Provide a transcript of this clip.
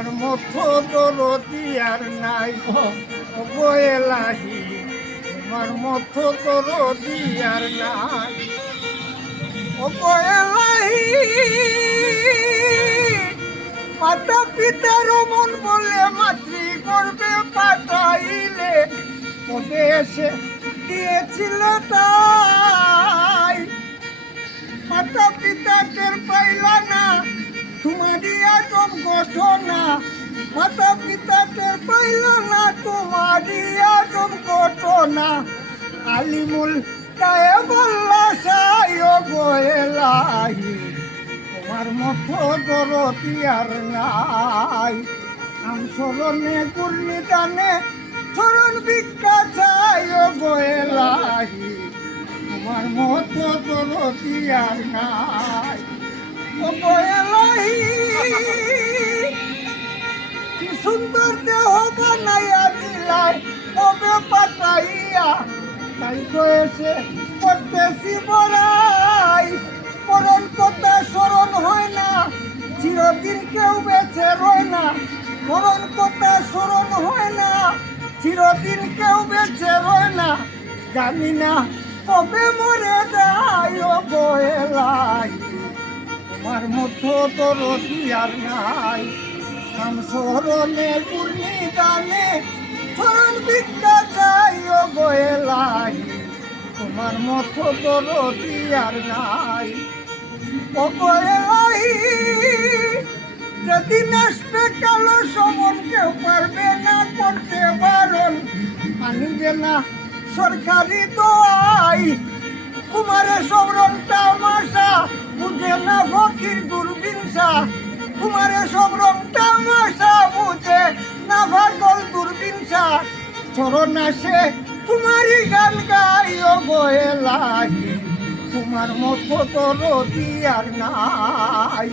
তোমার মতো দরদি আর নাই বয়েলাহি তোমার মতো দরদি আর নাই। ও বয়েলাহি মাতা পিতার মন বলে মাতৃ করবে পাঠাইলে। কবে এসে দিয়েছিল তাই আজম ঘটনা মাতা পিতা টের পাইলা না তোমারই আজম ঘটনা। আলিমুল গায়ে বললা সাই ও গোয়েলাহি তোমার মতো দরতি আর নাই। আম সরণে গুর্নি টানে চরণ ভিক্ষা চাই ও গোয়েলাহি তোমার মতো দরতি আর নাই। ও গোয়েলাহি পাঠাইয়া তাই কয়েছে করতেছি বড়াই। মরণ কথা স্মরণ হয় না, চিরদিন কেউ বেঁচে রয় না। মরণ কথা স্মরণ হয় না, চিরদিন কেউ বেঁচে রয় না। জানি না কবে মরে যায় বয়েলাই তোমার মতো দরদি আর নাই? নাম স্মরণে গুলি দানে স্মরণ ভিক্ষা চাই তোমার মতো দরদি আর নাই। ও বয়েলাই যেদিন আসবে কালো সমন কেউ পারবে না, করতে বারণ। আনিবে না সরকারি দোয়াই, কুমারে সবরণ তামাশা বুঝে না ফকির দুর্বিনসা, কুমারে সবরণ তামাশা বুঝে না ভাগল দুর্বিনসা। চরণ আসে তোমারই গান গাইও বয়ে লাগি তোমার মতো তো রতি আর নাই।